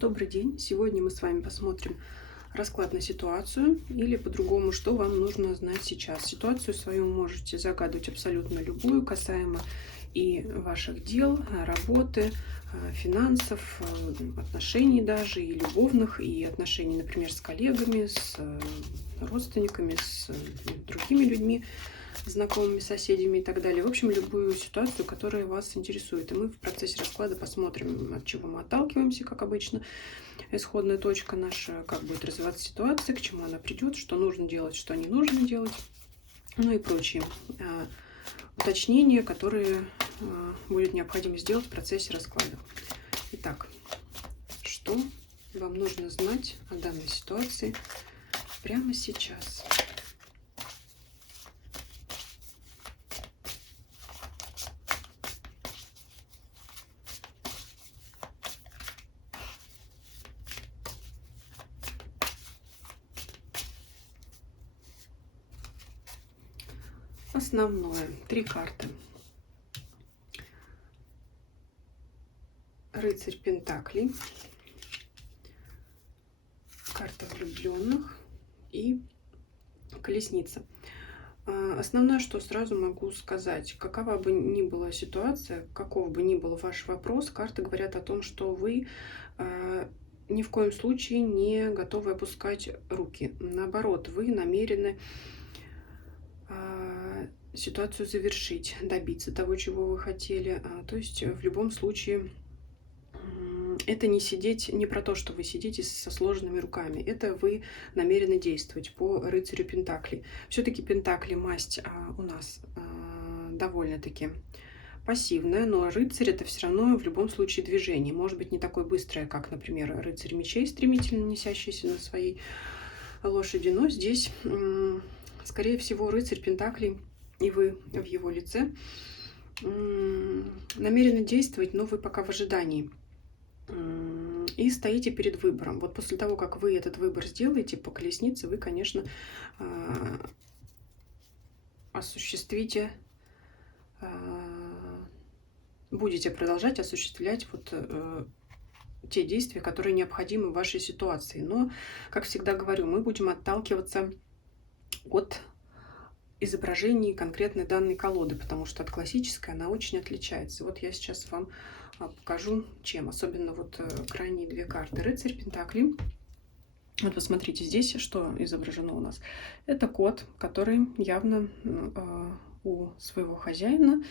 Добрый день! Сегодня мы с вами посмотрим расклад на ситуацию или по-другому, что вам нужно знать сейчас. Ситуацию свою можете загадывать абсолютно любую, касаемо и ваших дел, работы, финансов, отношений даже, и любовных, и отношений, например, с коллегами, с родственниками, с другими людьми, знакомыми, соседями и так далее. В общем, любую ситуацию, которая вас интересует. И мы в процессе расклада посмотрим, от чего мы отталкиваемся, как обычно. Исходная точка наша, как будет развиваться ситуация, к чему она придет, что нужно делать, что не нужно делать, ну и прочие уточнения, которые будет необходимо сделать в процессе расклада. Итак, что вам нужно знать о данной ситуации прямо сейчас? Основное. 3 карты. Рыцарь Пентаклей, карта влюбленных и колесница. Основное, что сразу могу сказать, какова бы ни была ситуация, каков бы ни был ваш вопрос, карты говорят о том, что вы ни в коем случае не готовы опускать руки. Наоборот, вы намерены ситуацию завершить, добиться того, чего вы хотели. То есть в любом случае это не сидеть, не про то, что вы сидите со сложенными руками. Это вы намерены действовать по рыцарю Пентаклей. Все-таки Пентакли масть у нас довольно-таки пассивная, но рыцарь это все равно в любом случае движение. Может быть, не такое быстрое, как, например, рыцарь мечей, стремительно несящийся на своей лошади. Но здесь, скорее всего, рыцарь Пентаклей и вы в его лице намерены действовать, но вы пока в ожидании. И стоите перед выбором. Вот после того, как вы этот выбор сделаете по колеснице, вы, конечно, осуществите, будете продолжать осуществлять вот те действия, которые необходимы в вашей ситуации. Но, как всегда говорю, мы будем отталкиваться от изображений конкретной данной колоды, потому что от классической она очень отличается. Вот я сейчас вам покажу, чем. Особенно вот крайние 2 карты. Рыцарь Пентаклей. Вот посмотрите, здесь что изображено у нас. Это кот, который явно у своего хозяина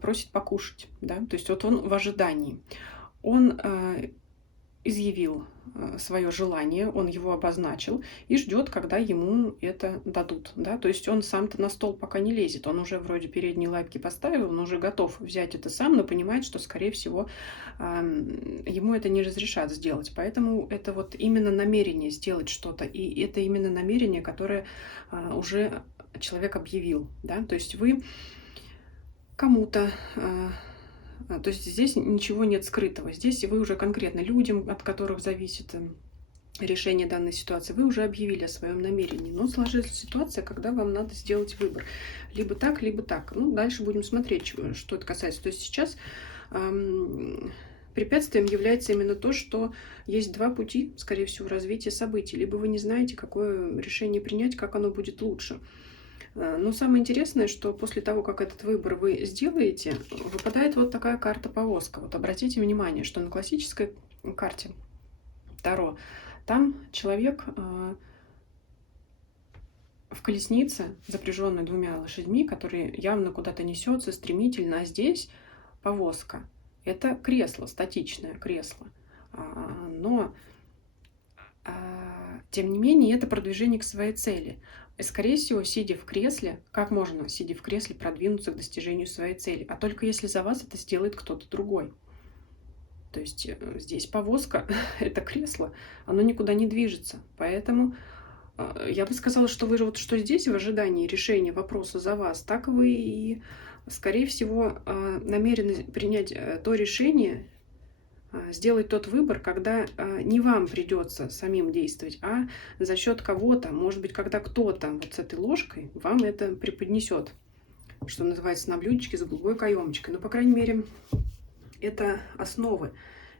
просит покушать. Да? То есть вот он в ожидании. Он изъявил свое желание, он его обозначил и ждет, когда ему это дадут. Да? То есть он сам-то на стол пока не лезет, он уже вроде передние лапки поставил, он уже готов взять это сам, но понимает, что, скорее всего, ему это не разрешат сделать. Поэтому это вот именно намерение сделать что-то, и это именно намерение, которое уже человек объявил. Да? То есть вы кому-то... То есть здесь ничего нет скрытого. Здесь вы уже конкретно людям, от которых зависит решение данной ситуации, вы уже объявили о своем намерении. Но сложилась ситуация, когда вам надо сделать выбор. Либо так, либо так. Ну, дальше будем смотреть, что это касается. То есть сейчас препятствием является именно то, что есть 2 пути, скорее всего, развития событий. Либо вы не знаете, какое решение принять, как оно будет лучше. Но самое интересное, что после того, как этот выбор вы сделаете, выпадает вот такая карта повозка. Вот обратите внимание, что на классической карте Таро там человек в колеснице, запряженной 2 лошадьми, который явно куда-то несется стремительно, а здесь повозка. Это кресло, статичное кресло. Но тем не менее, это продвижение к своей цели. И, скорее всего, сидя в кресле, как можно, сидя в кресле, продвинуться к достижению своей цели? А только если за вас это сделает кто-то другой. То есть здесь повозка, это кресло, оно никуда не движется. Поэтому я бы сказала, что вы вот что здесь в ожидании решения вопроса за вас, так вы и, скорее всего, намерены принять то решение, сделать тот выбор, когда не вам придется самим действовать, а за счет кого-то, может быть, когда кто-то вот с этой ложкой вам это преподнесет, что называется, на блюдечке с голубой каемочкой. Но, по крайней мере, это основы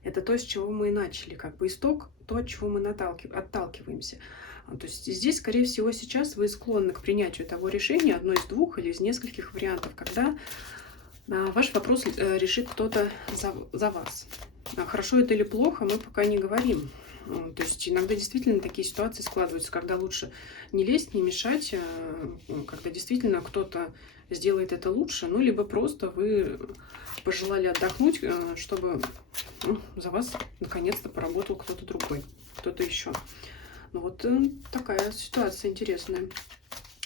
Это то, с чего мы и начали, как бы исток, то, от чего мы отталкиваемся. То есть здесь, скорее всего, сейчас вы склонны к принятию того решения, одно из двух или из нескольких вариантов, когда ваш вопрос решит кто-то за вас. Хорошо это или плохо, мы пока не говорим. То есть иногда действительно такие ситуации складываются, когда лучше не лезть, не мешать, когда действительно кто-то сделает это лучше, ну, либо просто вы пожелали отдохнуть, чтобы за вас наконец-то поработал кто-то другой, кто-то еще. Ну, вот такая ситуация интересная.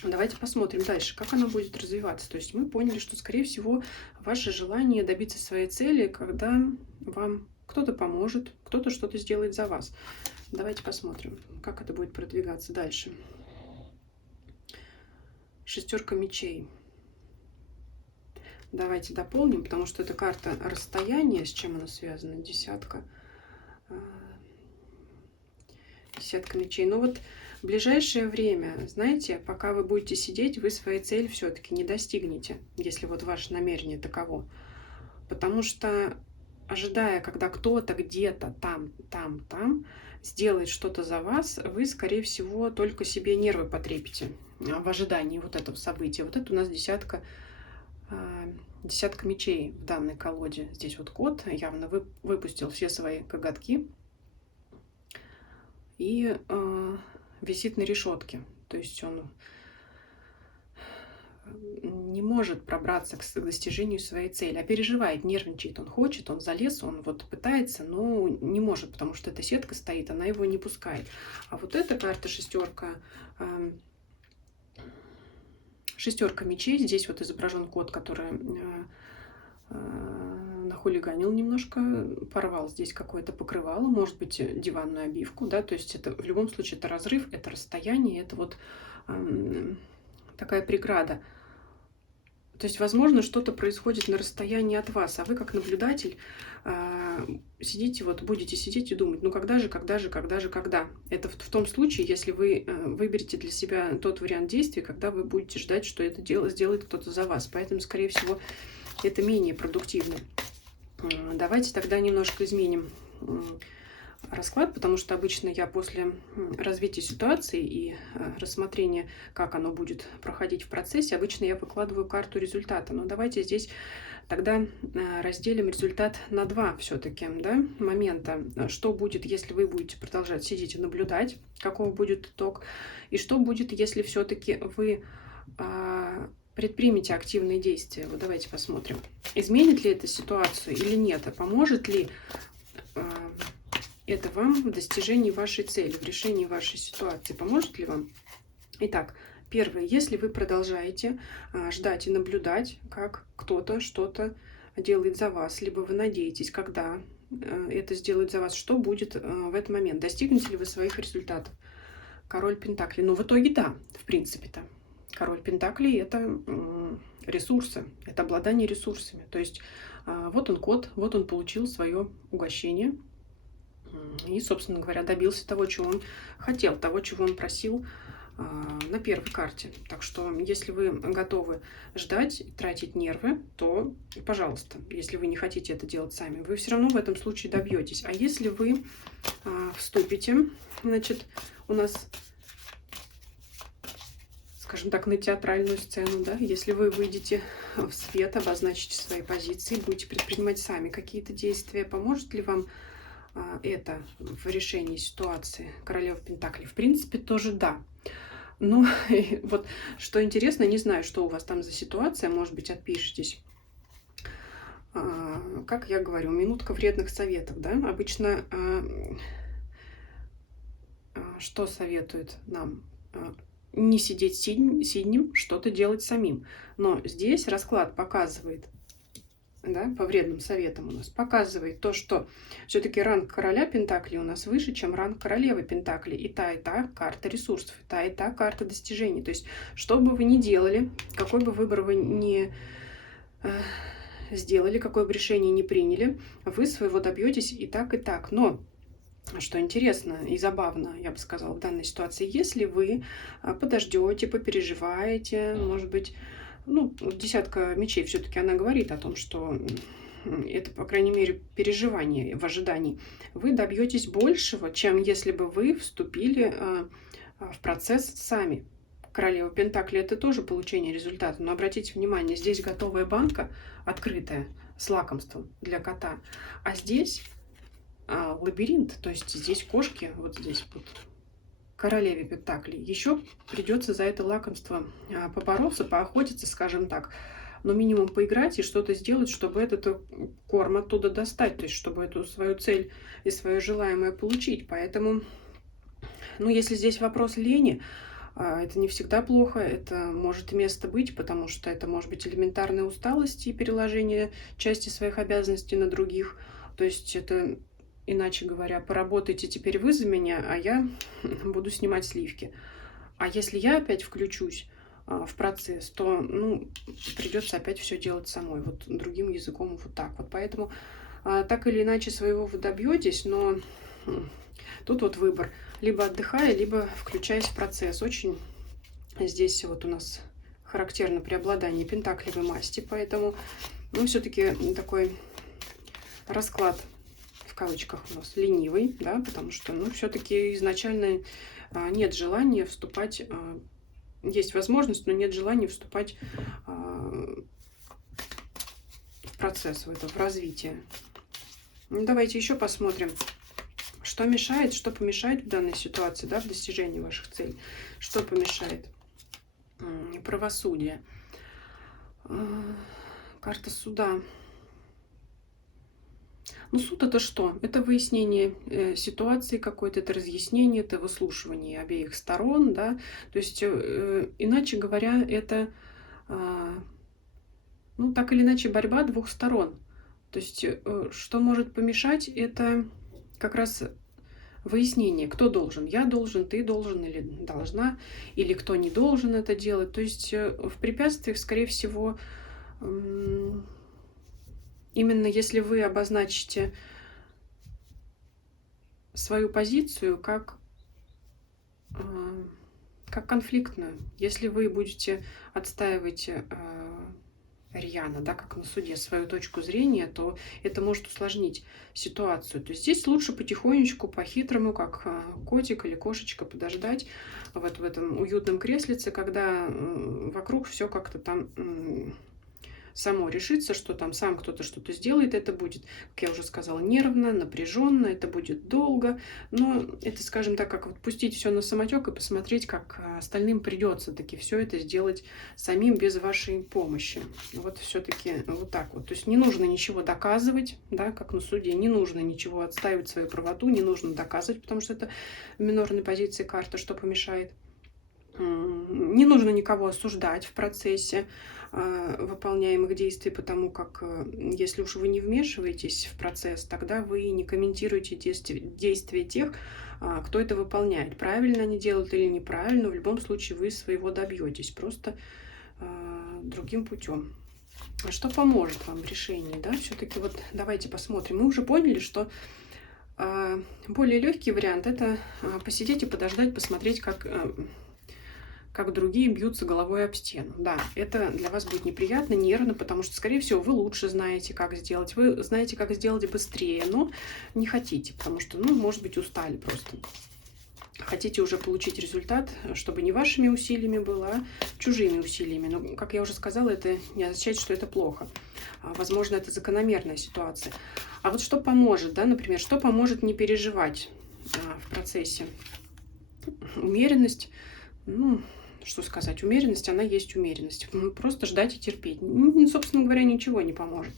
Давайте посмотрим дальше, как она будет развиваться. То есть мы поняли, что, скорее всего, ваше желание добиться своей цели, когда вам кто-то поможет, кто-то что-то сделает за вас. Давайте посмотрим, как это будет продвигаться дальше. Шестерка мечей. Давайте дополним, потому что это карта расстояния. С чем она связана? Десятка. Десятка мечей. Ну вот в ближайшее время, знаете, пока вы будете сидеть, вы своей цели все-таки не достигнете, если вот ваше намерение таково. Потому что, ожидая, когда кто-то где-то там сделает что-то за вас, вы, скорее всего, только себе нервы потрепите в ожидании вот этого события. Вот это у нас десятка мечей в данной колоде. Здесь вот кот явно выпустил все свои коготки и висит на решетке. То есть он не может пробраться к достижению своей цели, а переживает, нервничает, он хочет, он залез, он вот пытается, но не может, потому что эта сетка стоит, она его не пускает. А вот эта карта шестерка мечей, здесь вот изображен кот, который нахулиганил немножко, порвал здесь какое-то покрывало, может быть, диванную обивку, да, то есть это в любом случае это разрыв, это расстояние, это вот такая преграда. То есть, возможно, что-то происходит на расстоянии от вас, а вы как наблюдатель сидите, вот будете сидеть и думать, ну когда же. Это в том случае, если вы выберете для себя тот вариант действий, когда вы будете ждать, что это дело сделает кто-то за вас. Поэтому, скорее всего, это менее продуктивно. Давайте тогда немножко изменим расклад, потому что обычно я после развития ситуации и рассмотрения, как оно будет проходить в процессе, обычно я выкладываю карту результата. Но давайте здесь тогда разделим результат на два все-таки, да, момента. Что будет, если вы будете продолжать сидеть и наблюдать, каков будет итог, и что будет, если все-таки вы предпримете активные действия. Вот давайте посмотрим, изменит ли это ситуацию или нет, а поможет ли это вам в достижении вашей цели, в решении вашей ситуации. Поможет ли вам? Итак, первое. Если вы продолжаете ждать и наблюдать, как кто-то что-то делает за вас, либо вы надеетесь, когда это сделает за вас, что будет в этот момент? Достигнете ли вы своих результатов? Король Пентаклей. Ну, в итоге да, в принципе-то. Король Пентаклей – это ресурсы, это обладание ресурсами. То есть вот он кот, вот он получил свое угощение. И, собственно говоря, добился того, чего он хотел, того, чего он просил на первой карте. Так что, если вы готовы ждать и тратить нервы, то, пожалуйста, если вы не хотите это делать сами, вы все равно в этом случае добьетесь. А если вы вступите, значит, у нас, скажем так, на театральную сцену, да, если вы выйдете в свет, обозначите свои позиции, будете предпринимать сами какие-то действия, поможет ли вам это в решении ситуации? Королева Пентаклей. В принципе, тоже да. Но вот что интересно, не знаю, что у вас там за ситуация, может быть, отпишитесь. Как я говорю, минутка вредных советов, да? Обычно что советует нам? Не сидеть сиднем, что-то делать самим. Но здесь расклад показывает, да, по вредным советам у нас, показывает то, что все-таки ранг короля Пентаклей у нас выше, чем ранг королевы Пентаклей. И та карта ресурсов, и та карта достижений. То есть, что бы вы ни делали, какой бы выбор вы ни сделали, какое бы решение ни приняли, вы своего добьетесь и так, и так. Но что интересно и забавно, я бы сказала, в данной ситуации, если вы подождете, попереживаете, может быть, ну, десятка мечей все-таки она говорит о том, что это, по крайней мере, переживание в ожидании, вы добьетесь большего, чем если бы вы вступили в процесс сами. Королева Пентакли — это тоже получение результата. Но обратите внимание, здесь готовая банка открытая с лакомством для кота, а здесь лабиринт, то есть здесь кошки, вот здесь вот королеве Пентакли. Еще придется за это лакомство побороться, поохотиться, скажем так. Но минимум поиграть и что-то сделать, чтобы этот корм оттуда достать, то есть чтобы эту свою цель и свое желаемое получить. Поэтому, ну, если здесь вопрос лени, это не всегда плохо, это может место быть, потому что это может быть элементарная усталость и переложение части своих обязанностей на других. То есть это, иначе говоря, поработайте теперь вы за меня, а я буду снимать сливки. А если я опять включусь в процесс, то, ну, придется опять все делать самой, вот другим языком вот так вот. Поэтому так или иначе своего вы добьетесь, но тут вот выбор. Либо отдыхая, либо включаясь в процесс. Очень здесь вот у нас характерно преобладание пентаклевой масти, поэтому, ну, все-таки такой расклад в кавычках у нас ленивый, да, потому что, ну, все-таки изначально нет желания вступать, есть возможность, но нет желания вступать в процесс, в развитие. Ну, давайте еще посмотрим, что мешает, что помешает в данной ситуации, да, в достижении ваших целей. Что помешает? Правосудие. Карта суда. Ну, суд — это что? Это выяснение ситуации какой-то, это разъяснение, это выслушивание обеих сторон, да. То есть, иначе говоря, это, ну, так или иначе, борьба двух сторон. То есть, что может помешать, это как раз выяснение, кто должен. Я должен, ты должен или должна, или кто не должен это делать. То есть, в препятствиях, скорее всего, именно если вы обозначите свою позицию как конфликтную, если вы будете отстаивать рьяно, да, как на суде, свою точку зрения, то это может усложнить ситуацию. То есть здесь лучше потихонечку, по-хитрому, как котик или кошечка, подождать вот в этом уютном креслице, когда вокруг все как-то там само решится, что там сам кто-то что-то сделает, это будет, как я уже сказала, нервно, напряженно, это будет долго, но это, скажем так, как вот пустить все на самотек и посмотреть, как остальным придется таки все это сделать самим без вашей помощи. Вот все-таки вот так вот. То есть не нужно ничего доказывать, да, как на суде, не нужно ничего отстаивать свою правоту, не нужно доказывать, потому что это в минорной позиции карта, что помешает. Не нужно никого осуждать в процессе выполняемых действий, потому как если уж вы не вмешиваетесь в процесс, тогда вы не комментируете действия тех, кто это выполняет. Правильно они делают или неправильно, в любом случае вы своего добьетесь, просто другим путем. Что поможет вам в решении, да? Все-таки вот давайте посмотрим. Мы уже поняли, что более легкий вариант — это посидеть и подождать, посмотреть, как другие бьются головой об стену. Да, это для вас будет неприятно, нервно, потому что, скорее всего, вы лучше знаете, как сделать. Вы знаете, как сделать быстрее, но не хотите, потому что, ну, может быть, устали просто. Хотите уже получить результат, чтобы не вашими усилиями было, а чужими усилиями. Но, как я уже сказала, это не означает, что это плохо. Возможно, это закономерная ситуация. А вот что поможет, да, например, что поможет не переживать в процессе? Умеренность, ну, что сказать, умеренность, она есть умеренность. Просто ждать и терпеть. Собственно говоря, ничего не поможет.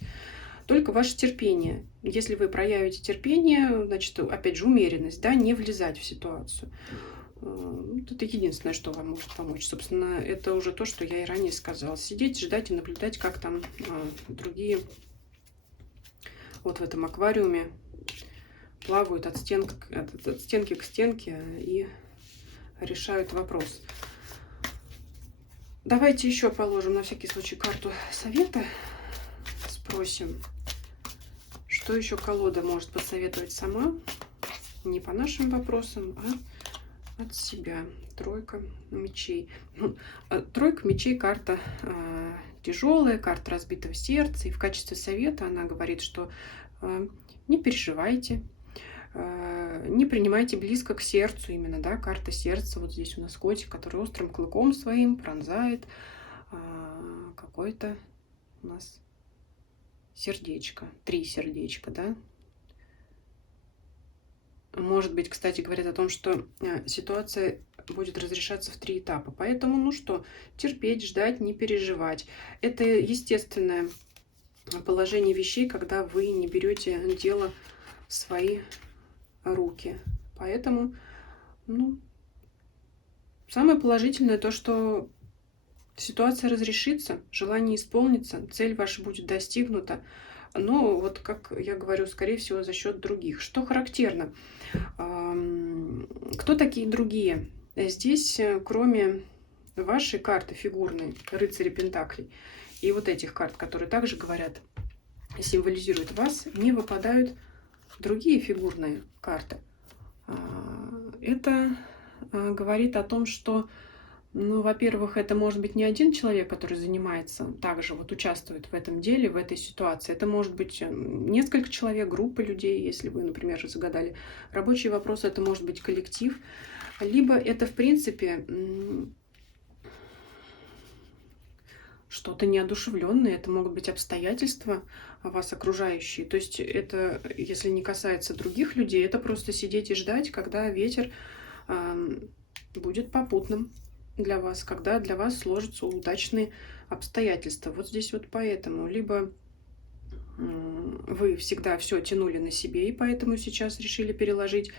Только ваше терпение. Если вы проявите терпение, значит, опять же, умеренность, да, не влезать в ситуацию. Это единственное, что вам может помочь. Собственно, это уже то, что я и ранее сказала. Сидеть, ждать и наблюдать, как там другие вот в этом аквариуме плавают от стенки к стенке и решают вопрос. Давайте еще положим на всякий случай карту совета. Спросим, что еще колода может посоветовать сама. Не по нашим вопросам, а от себя. Тройка мечей. Тройка мечей — карта тяжелая, карта разбитого сердца. И в качестве совета она говорит, что не переживайте, не принимайте близко к сердцу именно, да, карта сердца. Вот здесь у нас котик, который острым клыком своим пронзает какое-то у нас сердечко, 3 сердечка, да. Может быть, кстати, говорит о том, что ситуация будет разрешаться в 3 этапа. Поэтому, ну что, терпеть, ждать, не переживать. Это естественное положение вещей, когда вы не берете дело в свои руки. Поэтому, ну, самое положительное то, что ситуация разрешится, желание исполнится, цель ваша будет достигнута. Но вот, как я говорю, скорее всего, за счет других. Что характерно? Кто такие другие? Здесь, кроме вашей карты фигурной, рыцаря Пентаклей, и вот этих карт, которые также говорят, символизируют вас, не выпадают другие фигурные карты. Это говорит о том, что, ну, во-первых, это может быть не один человек, который занимается, также вот участвует в этом деле, в этой ситуации. Это может быть несколько человек, группа людей, если вы, например, загадали рабочие вопросы, это может быть коллектив. Либо это, в принципе, что-то неодушевленное, это могут быть обстоятельства вас окружающие. То есть это, если не касается других людей, это просто сидеть и ждать, когда ветер будет попутным для вас, когда для вас сложатся удачные обстоятельства. Вот здесь вот поэтому. Либо вы всегда все тянули на себе, и поэтому сейчас решили переложить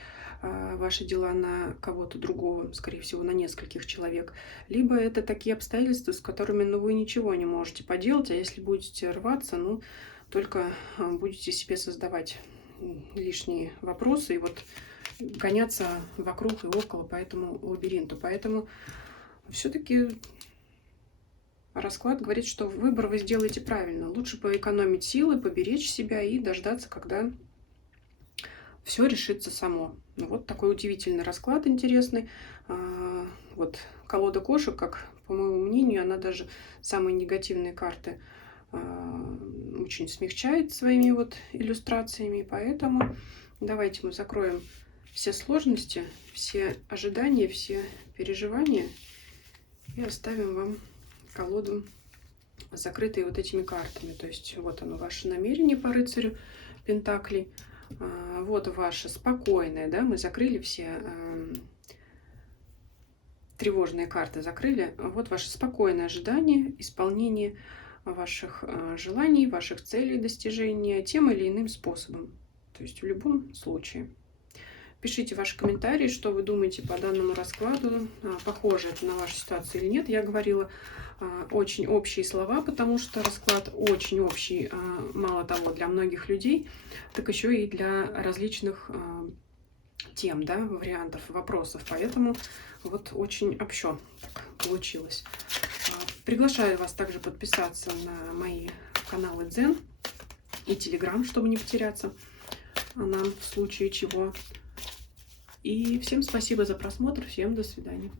ваши дела на кого-то другого, скорее всего, на нескольких человек. Либо это такие обстоятельства, с которыми, ну, вы ничего не можете поделать, а если будете рваться, ну, только будете себе создавать лишние вопросы и вот гоняться вокруг и около по этому лабиринту. Поэтому все-таки расклад говорит, что выбор вы сделаете правильно. Лучше поэкономить силы, поберечь себя и дождаться, когда все решится само. Ну, вот такой удивительный расклад, интересный. Вот колода кошек, как, по моему мнению, она даже самые негативные карты очень смягчает своими вот иллюстрациями. Поэтому давайте мы закроем все сложности, все ожидания, все переживания и оставим вам колоду закрытой вот этими картами. То есть вот оно, ваше намерение по рыцарю Пентаклей. Вот ваше спокойное, да, мы закрыли все тревожные карты, закрыли. Вот ваше спокойное ожидание, исполнение ваших желаний, ваших целей, достижения тем или иным способом. То есть в любом случае. Пишите ваши комментарии, что вы думаете по данному раскладу, похоже это на вашу ситуацию или нет. Я говорила очень общие слова, потому что расклад очень общий, мало того, для многих людей, так еще и для различных тем, да, вариантов, вопросов. Поэтому вот очень общо так получилось. Приглашаю вас также подписаться на мои каналы Дзен и Телеграм, чтобы не потеряться нам в случае чего. И всем спасибо за просмотр, всем до свидания.